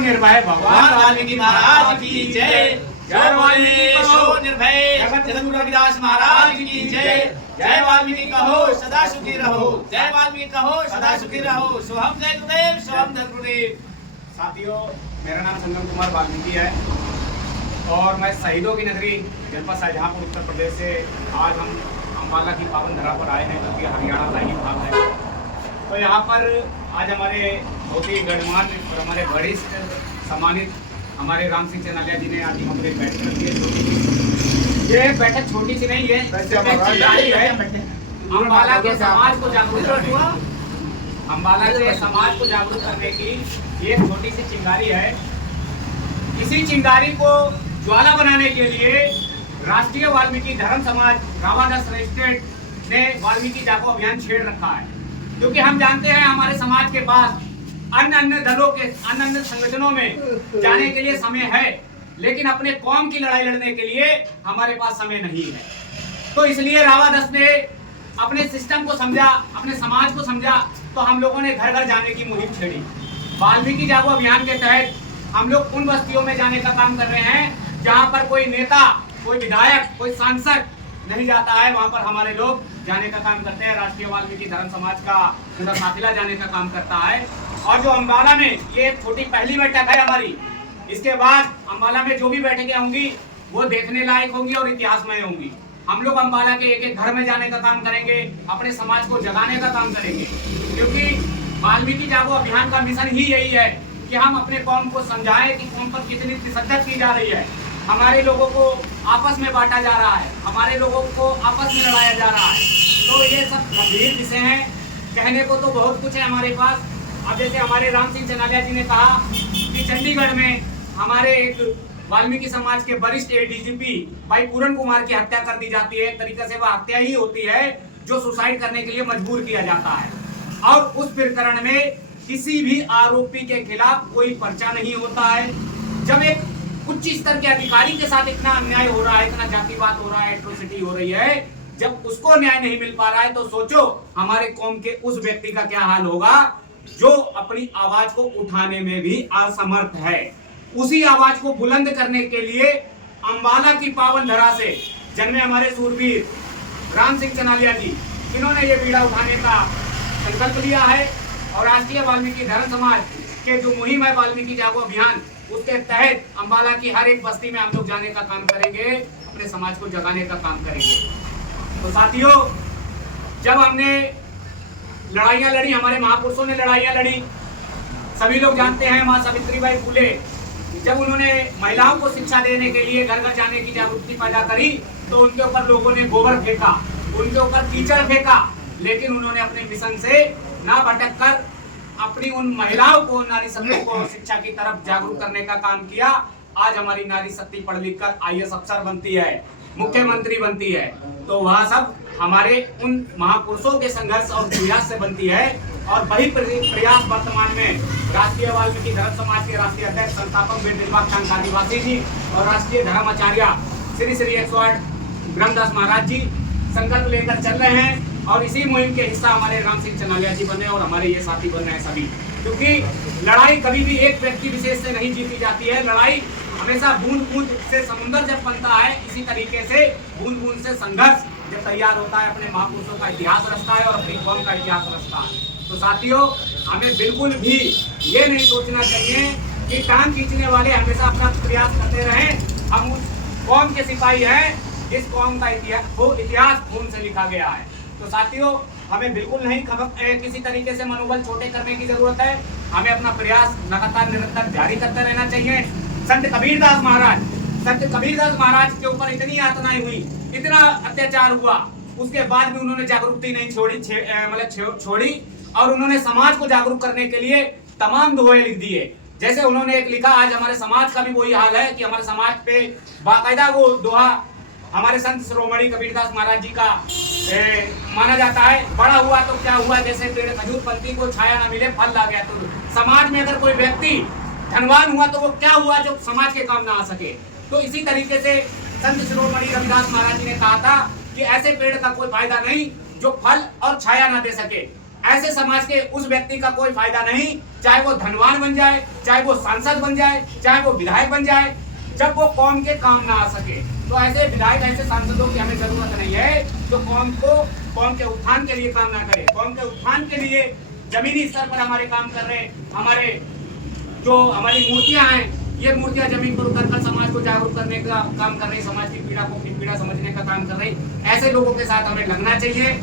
निर्भय भगवान वाल्मीकि महाराज की जय। जय वाल्मीकि कहो निर्भय जगत रविदास महाराज की जय। जय वाल्मीकि कहो सदा सुखी रहो। जय वाल्मीकि कहो सदा सुखी रहो। शुभम जय गुरुदेव, शुभम जय गुरुदेव। साथियों, मेरा नाम संगम कुमार वाल्मीकि है और मैं शहीदों की नगरी जनपद शाहजहांपुर उत्तर प्रदेश से आज हम अम्बाला की पावन धरा पर आए हैं, जो कि हरियाणा का ही भाग है। तो यहाँ पर आज हमारे बहुत ही गणमान्य और हमारे वरिष्ठ सम्मानित हमारे राम सिंह चनालिया जी ने आज यहाँ पर एक बैठक रखी है। ये बैठक छोटी सी नहीं है, अम्बाला के समाज को जागरूक अम्बाला के समाज को जागरूक करने की ये छोटी सी चिंगारी है। इसी चिंगारी को ज्वाला बनाने के लिए राष्ट्रीय वाल्मीकि धर्म समाज रावादास रजिस्ट्रेट ने वाल्मीकि जागो अभियान छेड़ रखा है, क्योंकि हम जानते हैं हमारे समाज के पास अन्य दलों के अन्य संगठनों में जाने के लिए समय है, लेकिन अपने कौम की लड़ाई लड़ने के लिए हमारे पास समय नहीं है। तो इसलिए रावादास ने अपने सिस्टम को समझा, अपने समाज को समझा, तो हम लोगों ने घर घर जाने की मुहिम छेड़ी। वाल्मीकि जागो अभियान के तहत हम लोग उन बस्तियों में जाने का काम कर रहे हैं जहां पर कोई नेता, कोई विधायक, कोई सांसद नहीं जाता है, वहां पर हमारे लोग जाने का काम करते हैं। राष्ट्रीय वाल्मीकि धर्म समाज का पूरा काफिला जाने का काम करता है। और जो अम्बाला में ये छोटी पहली बैठक है हमारी, इसके बाद अम्बाला में जो भी बैठकें होंगी वो देखने लायक होंगी और इतिहासमय होंगी। हम लोग अम्बाला के एक एक घर में जाने का काम करेंगे, अपने समाज को जगाने का काम करेंगे, क्योंकि वाल्मीकि जागो अभियान का मिशन ही यही है कि हम अपने कौम को समझाएं कि कौम पर कितनी तशद्दुद की जा रही है, हमारे लोगों को आपस में बांटा जा रहा है, हमारे लोगों को आपस में लड़ाया जा रहा है। तो ये सब गंभीर विषय हैं, कहने को तो बहुत कुछ है हमारे पास। अब जैसे हमारे राम सिंह चनालिया जी ने कहा कि चंडीगढ़ में हमारे एक वाल्मीकि समाज के वरिष्ठ एडीजीपी भाई पूरन कुमार की हत्या कर दी जाती है। एक तरीके से वह हत्या ही होती है जो सुसाइड करने के लिए मजबूर किया जाता है, और उस प्रकरण में किसी भी आरोपी के खिलाफ कोई पर्चा नहीं होता है। जब एक उच्च स्तर के अधिकारी के साथ इतना अन्याय हो रहा है, इतना जातिवाद हो रहा है, एट्रोसिटी हो रही है, जब उसको न्याय नहीं मिल पा रहा है, तो सोचो हमारे कौम के उस व्यक्ति का क्या हाल होगा जो अपनी आवाज को उठाने में भी असमर्थ है। उसी आवाज को बुलंद करने के लिए अम्बाला की पावन धरा से जन्मे हमारे सूरवीर राम सिंह चनालिया जी, इन्होंने ये बीड़ा उठाने का संकल्प लिया है। और राष्ट्रीय वाल्मीकि धर्म समाज के जो मुहिम है वाल्मीकि जागो अभियान, उसके तहत अम्बाला की हर एक बस्ती में हम लोग जाने का काम करेंगे, अपने समाज को जगाने का काम करेंगे। तो साथियों, जब हमने लड़ाइयाँ लड़ी, हमारे महापुरुषों ने लड़ाइयाँ लड़ी, सभी लोग जानते हैं माँ सावित्रीबाई फुले जब उन्होंने महिलाओं को शिक्षा देने के लिए घर घर जाने की जागरूकता पैदा करी, तो उनके ऊपर लोगों ने गोबर फेंका, उनके ऊपर कीचड़ फेंका, लेकिन उन्होंने अपने मिशन से ना भटक कर अपनी उन महिलाओं को, नारी शक्ति को शिक्षा की तरफ जागरूक करने का काम किया। आज हमारी नारी शक्ति पढ़ लिख कर IAS अफसर बनती है, मुख्यमंत्री बनती है, तो वह सब हमारे उन महापुरुषों के संघर्ष और प्रयास से बनती है। और वही प्रयास वर्तमान में राष्ट्रीय वाल्मीकि धर्म समाज के राष्ट्रीय अध्यक्ष संस्थापक वीर दिलबाग चांद आदिवासी जी और राष्ट्रीय धर्माचार्य श्री श्री 108 ब्रह्मदास महाराज जी संकल्प लेकर चल रहे हैं। और इसी मुहिम के हिस्सा हमारे राम सिंह चनालिया जी बने और हमारे ये साथी बन रहे हैं सभी, क्योंकि लड़ाई कभी भी एक व्यक्ति विशेष से नहीं जीती जाती है। लड़ाई हमेशा बूंद बूंद से समुद्र जब बनता है, इसी तरीके से बूंद बूंद से संघर्ष जब तैयार होता है, अपने महापुरुषों का इतिहास रचता है और अपनी कौम का इतिहास रचता है। तो साथियों, हमें बिल्कुल भी ये नहीं सोचना चाहिए कि टांग खींचने वाले हमेशा अपना प्रयास करते रहें। हम उस कौम के सिपाही हैं जिस कौम का इतिहास खून से लिखा गया है। तो साथियों, हमें बिल्कुल नहीं किसी तरीके से मनोबल छोटे करने की जरूरत है। हमें अपना प्रयास लगातार निरंतर जारी करते रहना चाहिए। संत कबीरदास महाराज के ऊपर इतनी यातनाएं हुई, इतना अत्याचार हुआ, उसके बाद भी उन्होंने जागरूकता नहीं छोड़ी और उन्होंने समाज को जागरूक करने के लिए तमाम दोहे लिख दिए। जैसे उन्होंने एक लिखा, आज हमारे समाज का भी वही हाल है कि हमारे समाज पे बाकायदा वो दोहा हमारे संत शिरोमणि कबीरदास महाराज जी का माना जाता है, बड़ा हुआ तो क्या हुआ, जैसे पेड़ खजूर पंथी को छाया ना मिले फल ला गया। तो समाज में अगर कोई व्यक्ति धनवान हुआ तो वो क्या हुआ जो समाज के काम ना आ सके। तो इसी तरीके से संत शिरोमणि रविदास महाराज जी ने कहा था कि ऐसे पेड़ का कोई फायदा नहीं जो फल और छाया ना दे सके। ऐसे समाज के उस व्यक्ति का कोई फायदा नहीं, चाहे वो धनवान बन जाए, चाहे वो सांसद बन जाए, चाहे वो विधायक बन जाए, जब वो कौम के काम ना आ सके। तो ऐसे विधायक, ऐसे सांसदों की हमें जरूरत नहीं है जो कौम के उत्थान के लिए काम ना करे। कौम के उत्थान के लिए जमीनी स्तर पर हमारे काम कर रहे, हमारे जो हमारी मूर्तियां हैं, ये मूर्तियां जमीन पर उतरकर समाज को जागरूक करने का काम कर रही, समाज की पीड़ा को अपनी पीड़ा समझने का काम कर रही। ऐसे लोगों के साथ हमें लगना चाहिए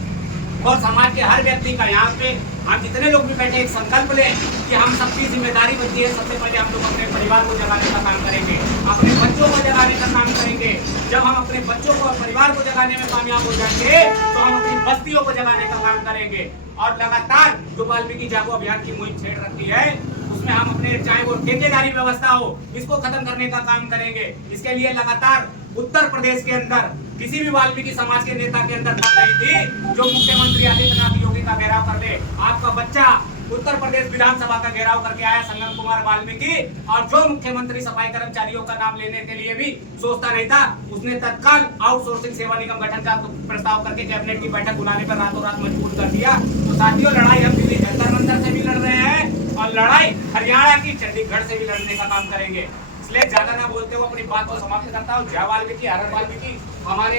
और समाज के हर व्यक्ति का यहाँ पे हम जितने लोग भी बैठे एक संकल्प लें कि हम सबकी जिम्मेदारी बनती है। सबसे पहले हम लोग अपने परिवार को जगाने का काम करेंगे, अपने बच्चों को जगाने का काम करेंगे। जब हम अपने बच्चों को और परिवार को जगाने में कामयाब हो जाएंगे तो हम अपनी बस्तियों को जगाने का काम करेंगे। और लगातार जो वाल्मीकि जागो अभियान की मुहिम छेड़ रखी है उसमें हम अपने, चाहे वो ठेकेदारी व्यवस्था हो, इसको खत्म करने का काम करेंगे। इसके लिए लगातार उत्तर प्रदेश के अंदर किसी भी वाल्मीकि समाज के नेता के अंदर बात नहीं थी जो मुख्यमंत्री आदित्यनाथ योगी का घेराव कर ले। आपका बच्चा उत्तर प्रदेश विधानसभा का घेराव करके आया संगम कुमार वाल्मीकि, और जो मुख्यमंत्री सफाई कर्मचारियों का नाम लेने के लिए भी सोचता नहीं था, उसने तत्काल आउटसोर्सिंग सेवा निगम गठन का प्रस्ताव करके कैबिनेट की बैठक बुलाने पर रातों रात मजबूर कर दिया। तो साथियों, लड़ाई हम दिल्ली जंतर मंतर से भी लड़ रहे हैं और लड़ाई हरियाणा की चंडीगढ़ से भी लड़ने का काम करेंगे। इसलिए ज्यादा ना बोलते हुए अपनी बात को समाप्त करता हूँ। जय वाल्मीकि, हर वाल्मीकि। हमारे